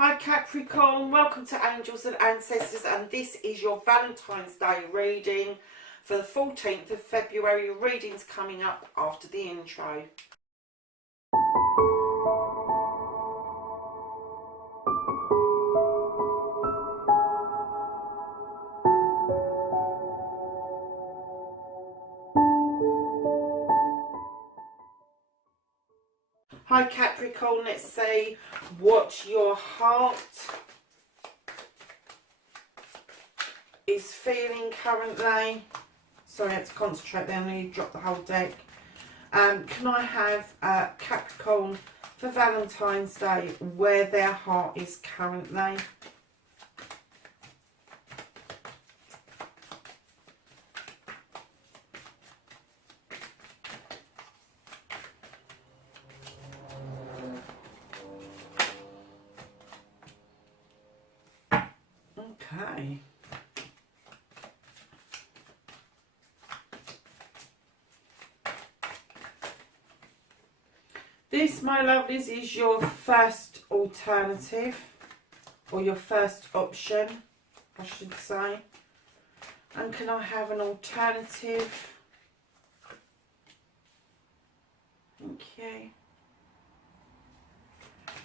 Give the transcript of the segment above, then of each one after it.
Hi Capricorn, welcome to Angels and Ancestors, and this is your Valentine's Day reading for the 14th of February. Your reading's coming up after the intro. Hi Capricorn, let's see what your heart is feeling currently. Sorry, I had to concentrate there, I nearly dropped the whole deck. Can I have Capricorn for Valentine's Day, where their heart is currently? Okay. This, my lovelies, is your first alternative, or your first option, I should say. And can I have an alternative? Thank you.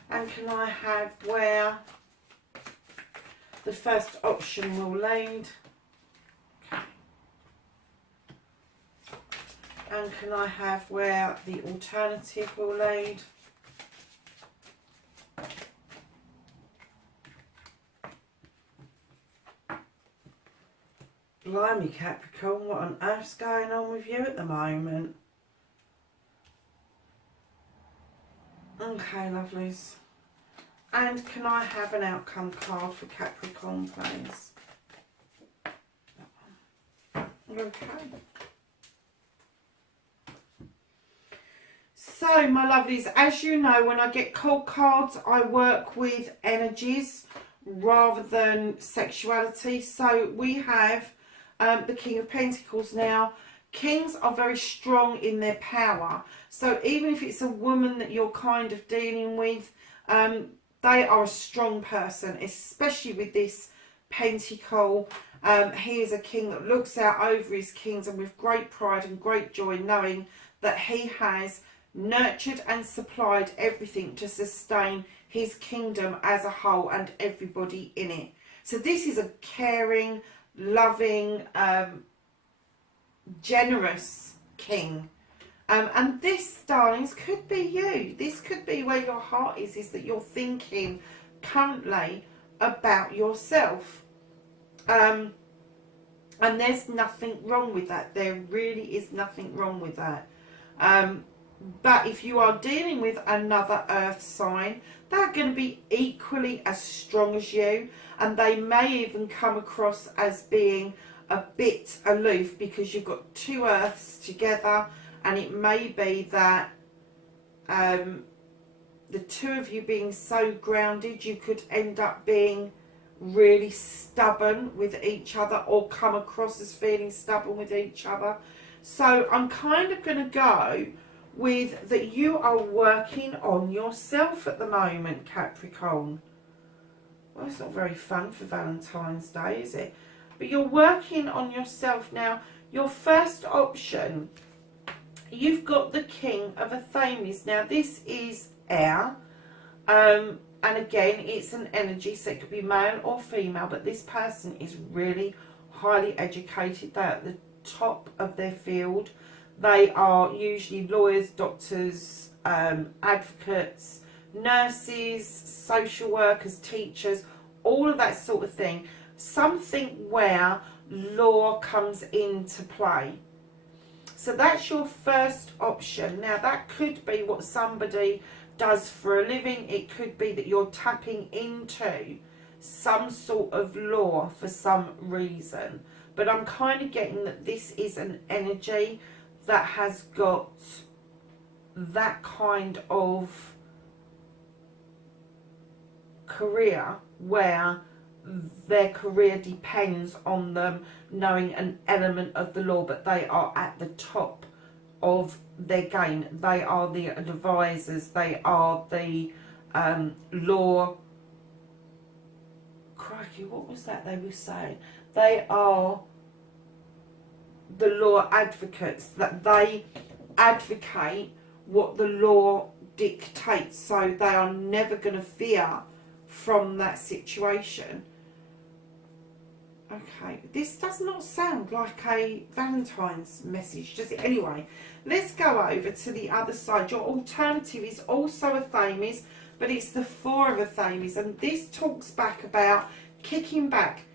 And can I have where the first option will lead? Okay. And can I have where the alternative will lead? Blimey Capricorn, what on earth's going on with you at the moment? Okay, lovelies. And can I have an outcome card for Capricorn, please? Okay. So, my lovelies, as you know, when I get cold cards, I work with energies rather than sexuality. So, we have the King of Pentacles now. Kings are very strong in their power. So, even if it's a woman that you're kind of dealing with, they are a strong person, especially with this pentacle. He is a king that looks out over his kingdom with great pride and great joy, knowing that he has nurtured and supplied everything to sustain his kingdom as a whole and everybody in it. So this is a caring, loving, generous king. And this, darlings, could be you. This could be where your heart is that you're thinking currently about yourself. And there's nothing wrong with that. There really is nothing wrong with that. But if you are dealing with another earth sign, they're going to be equally as strong as you. And they may even come across as being a bit aloof because you've got two earths together. And it may be that the two of you being so grounded, you could end up being really stubborn with each other, or come across as feeling stubborn with each other. So I'm kind of going to go with that you are working on yourself at the moment, Capricorn. Well, it's not very fun for Valentine's Day, is it? But you're working on yourself now. Your first option, you've got the King of Athames. Now, this is air. And again, it's an energy, so it could be male or female. But this person is really highly educated. They're at the top of their field. They are usually lawyers, doctors, advocates, nurses, social workers, teachers, all of that sort of thing. Something where law comes into play. So that's your first option. Now that could be what somebody does for a living. It could be that you're tapping into some sort of law for some reason. But I'm kind of getting that this is an energy that has got that kind of career where their career depends on them knowing an element of the law, but they are at the top of their game. They are the advisors, they are the law crikey, what was that they were saying? They are the law advocates, that they advocate what the law dictates, so they are never going to veer from that situation. Okay, this does not sound like a Valentine's message, does it? Anyway, let's go over to the other side. Your alternative is also a Thames, but it's the Four of Thames, and this talks back about kicking back,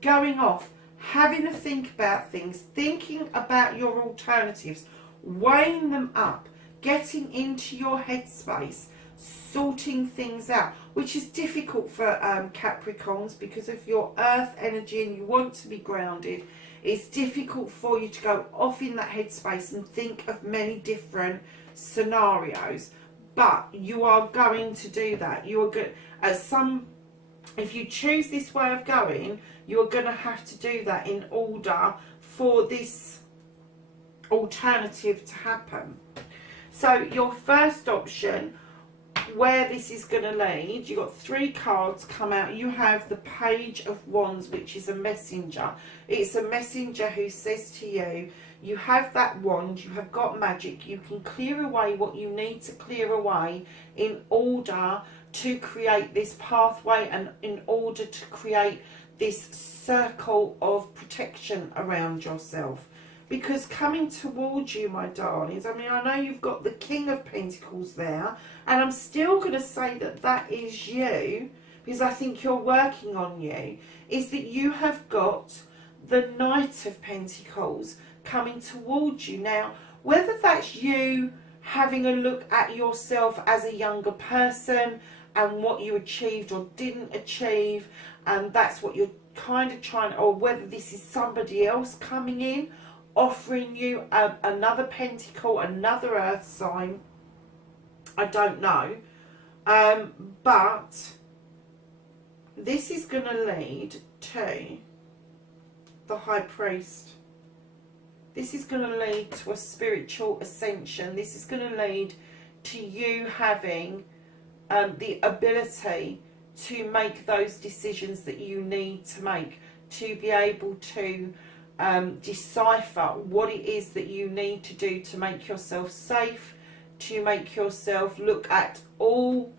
going off, having a think about things, thinking about your alternatives, weighing them up, getting into your headspace, sorting things out, which is difficult for Capricorns, because of your earth energy and you want to be grounded. It's difficult for you to go off in that headspace and think of many different scenarios, but you are going to do that. You are good at some. If you choose this way of going, you're going to have to do that in order for this alternative to happen. So your first option, where this is going to lead, you've got 3 cards come out. You have the Page of Wands, which is a messenger. It's a messenger who says to you, you have that wand, you have got magic, you can clear away what you need to clear away in order to create this pathway and in order to create this circle of protection around yourself. Because coming towards you, my darlings, I mean, I know you've got the King of Pentacles there, and I'm still going to say that that is you, because I think you're working on you, is that you have got the Knight of Pentacles coming towards you. Now, whether that's you having a look at yourself as a younger person and what you achieved or didn't achieve, and that's what you're kind of trying, or whether this is somebody else coming in, offering you another pentacle, another earth sign, I don't know. But this is going to lead to the High Priest. This is going to lead to a spiritual ascension. This is going to lead to you having the ability to make those decisions that you need to make, to be able to decipher what it is that you need to do to make yourself safe, to make yourself look at all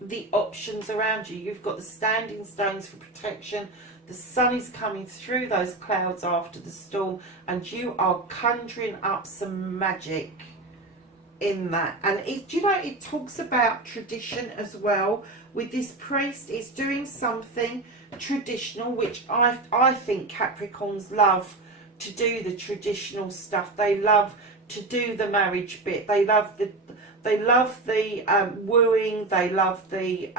the options around you. You've got the standing stones for protection. The sun is coming through those clouds after the storm, and you are conjuring up some magic in that. And it, you know, it talks about tradition as well. With this priest, it's doing something traditional, which I think Capricorns love to do the traditional stuff. They love to do the marriage bit. They love the wooing. They love the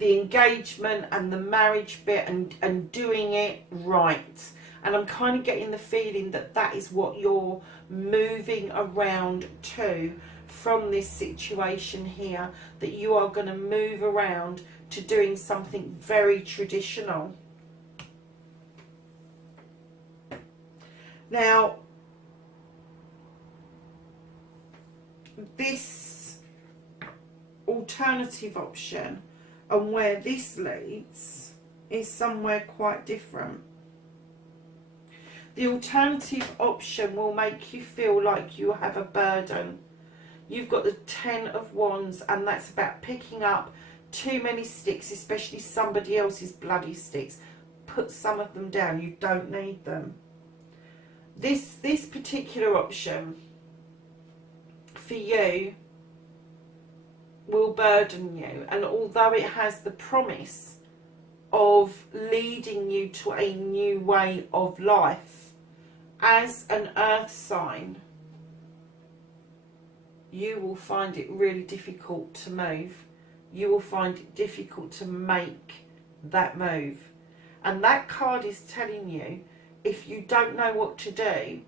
engagement and the marriage bit, and doing it right. And I'm kind of getting the feeling that that is what you're moving around to from this situation here, that you are going to move around to doing something very traditional. Now, this alternative option and where this leads is somewhere quite different. The alternative option will make you feel like you have a burden. You've got the 10 of Wands, and that's about picking up too many sticks, especially somebody else's bloody sticks. Put some of them down. You don't need them. This particular option for you will burden you, and although it has the promise of leading you to a new way of life, as an earth sign, you will find it really difficult to move. You will find it difficult to make that move. And that card is telling you, if you don't know what to do,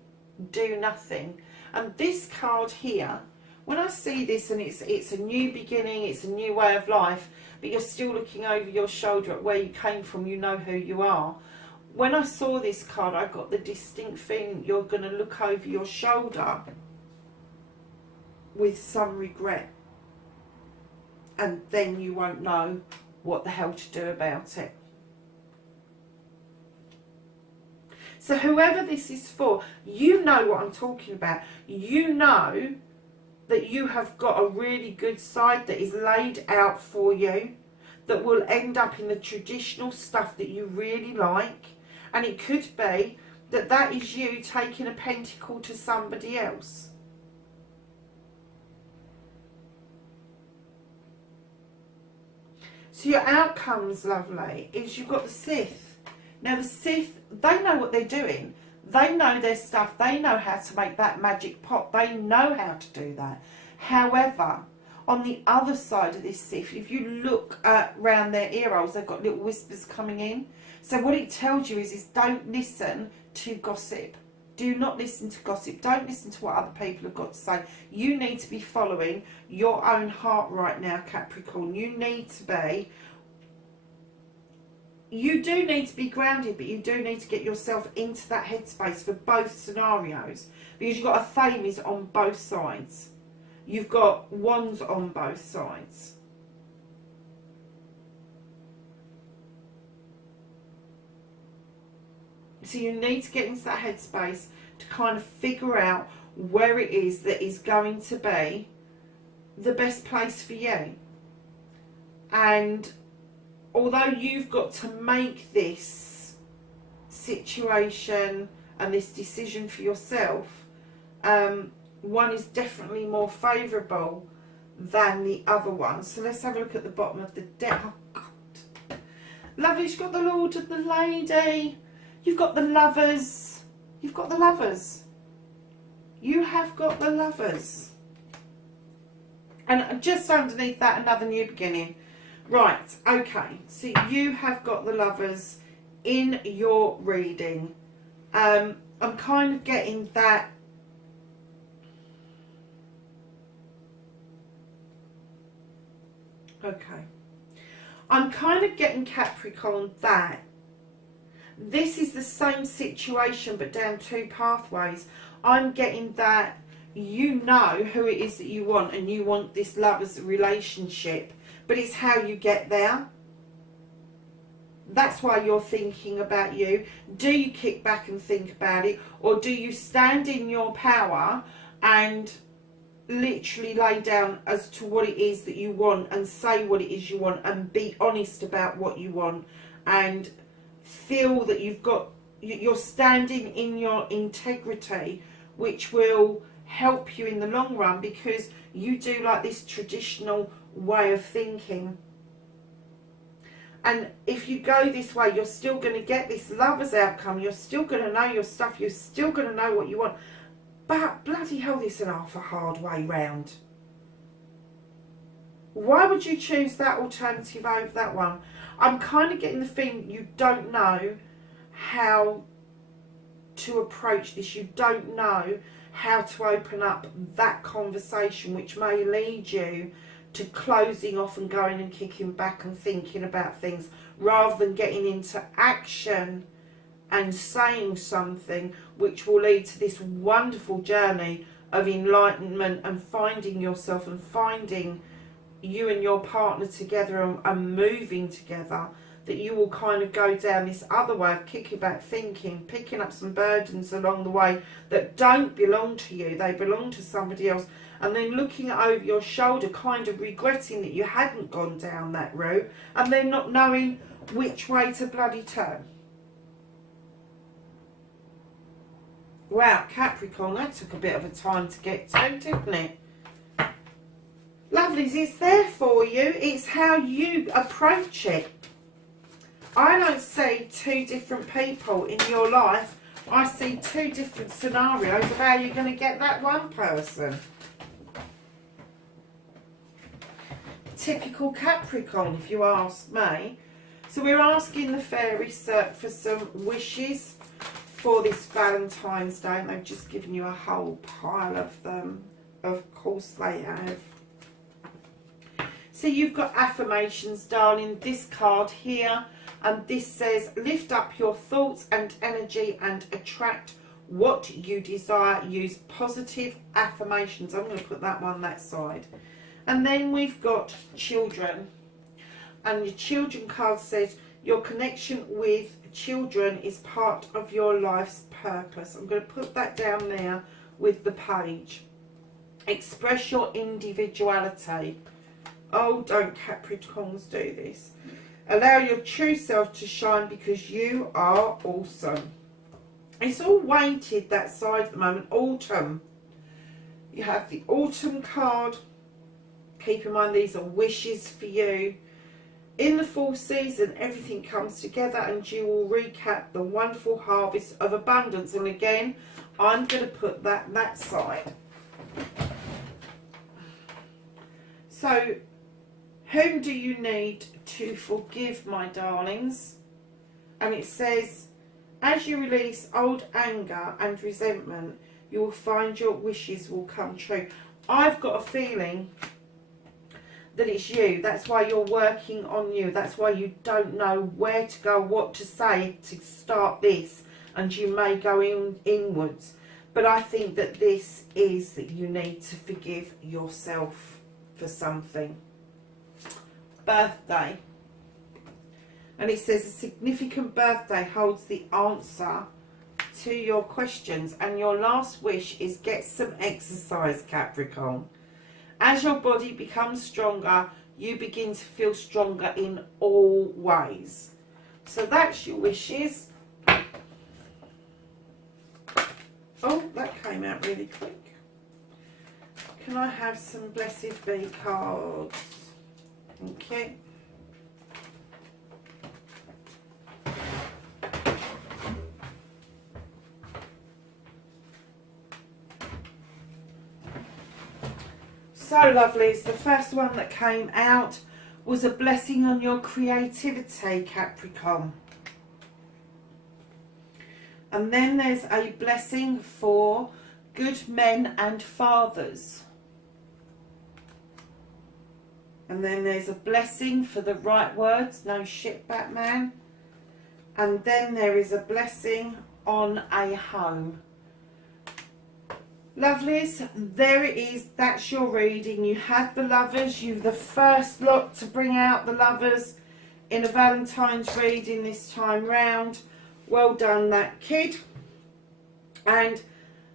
do nothing. And this card here, when I see this, and it's a new beginning, it's a new way of life, but you're still looking over your shoulder at where you came from, you know who you are. When I saw this card, I got the distinct feeling you're going to look over your shoulder with some regret, and then you won't know what the hell to do about it. So whoever this is for, you know what I'm talking about. You know that you have got a really good side that is laid out for you, that will end up in the traditional stuff that you really like. And it could be that that is you taking a pentacle to somebody else. So your outcomes, lovely, is you've got the Sith. Now the Sith, they know what they're doing. They know their stuff. They know how to make that magic pop. They know how to do that. However, on the other side of this Sith, if you look around their ear holes, they've got little whispers coming in. So what it tells you is don't listen to gossip. Do not listen to gossip. Don't listen to what other people have got to say. You need to be following your own heart right now, Capricorn. You do need to be grounded, but you do need to get yourself into that headspace for both scenarios, because you've got a Thames on both sides. You've got Wands on both sides. So you need to get into that headspace to kind of figure out where it is that is going to be the best place for you. And although you've got to make this situation and this decision for yourself, one is definitely more favourable than the other one. So let's have a look at the bottom of the deck. Oh, God. Lovely, you've got the Lord and the Lady. You've got the Lovers. You've got the Lovers. You have got the Lovers. And just underneath that, another new beginning. Right, okay. So you have got the Lovers in your reading. I'm kind of getting that. Okay. I'm kind of getting, Capricorn, that this is the same situation but down two pathways. I'm getting that you know who it is that you want, and you want this Lovers relationship, but it's how you get there. That's why you're thinking about you. Do you kick back and think about it, or do you stand in your power and literally lay down as to what it is that you want, and say what it is you want, and be honest about what you want, and feel that you're standing in your integrity, which will help you in the long run, because you do like this traditional way of thinking. And if you go this way, you're still going to get this Lovers outcome. You're still going to know your stuff. You're still going to know what you want. But bloody hell, this is a hard way round. Why would you choose that alternative over that one? I'm kind of getting the feeling you don't know how to approach this. You don't know how to open up that conversation, which may lead you to closing off and going and kicking back and thinking about things, rather than getting into action and saying something which will lead to this wonderful journey of enlightenment and finding yourself and finding you and your partner together and moving together. That you will kind of go down this other way of kicking back thinking, picking up some burdens along the way that don't belong to you, they belong to somebody else, and then looking over your shoulder, kind of regretting that you hadn't gone down that route, and then not knowing which way to bloody turn. Wow, Capricorn, that took a bit of a time to get to, didn't it? Lovelies, it's there for you. It's how you approach it. I don't see two different people in your life. I see two different scenarios of how you're going to get that one person. Typical Capricorn, if you ask me. So we're asking the fairies for some wishes for this Valentine's Day, and they've just given you a whole pile of them. Of course they have. So you've got affirmations, darling. This card here, and this says, lift up your thoughts and energy and attract what you desire. Use positive affirmations. I'm going to put that one that side. And then we've got children. And your children card says your connection with children is part of your life's purpose. I'm going to put that down there with the page. Express your individuality. Oh, don't Capricorns do this. Allow your true self to shine because you are awesome. It's all weighted that side at the moment. Autumn. You have the autumn card. Keep in mind these are wishes for you. In the fall season, everything comes together and you will recap the wonderful harvest of abundance. And again, I'm going to put that side. So, whom do you need to forgive, my darlings? And it says, as you release old anger and resentment, you will find your wishes will come true. I've got a feeling that it's you. That's why you're working on you. That's why you don't know where to go, what to say to start this. And you may go inwards. But I think that this is that you need to forgive yourself for something. Birthday. And it says a significant birthday holds the answer to your questions. And your last wish is get some exercise, Capricorn. As your body becomes stronger, you begin to feel stronger in all ways. So that's your wishes. Oh, that came out really quick. Can I have some Blessed Be cards? Thank you. So lovelies, the first one that came out was a blessing on your creativity, Capricorn. And then there's a blessing for good men and fathers. And then there's a blessing for the right words, no shit, Batman. And then there is a blessing on a home. Lovelies, there it is. That's your reading. You have the lovers. You're the first lot to bring out the lovers in a Valentine's reading this time round. Well done, that kid. And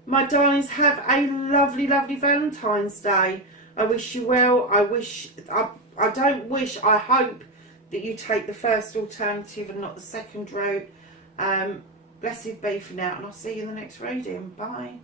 my darlings, have a lovely, lovely Valentine's Day. I wish you well. I hope that you take the first alternative and not the second route. Blessed be for now, and I'll see you in the next reading. Bye.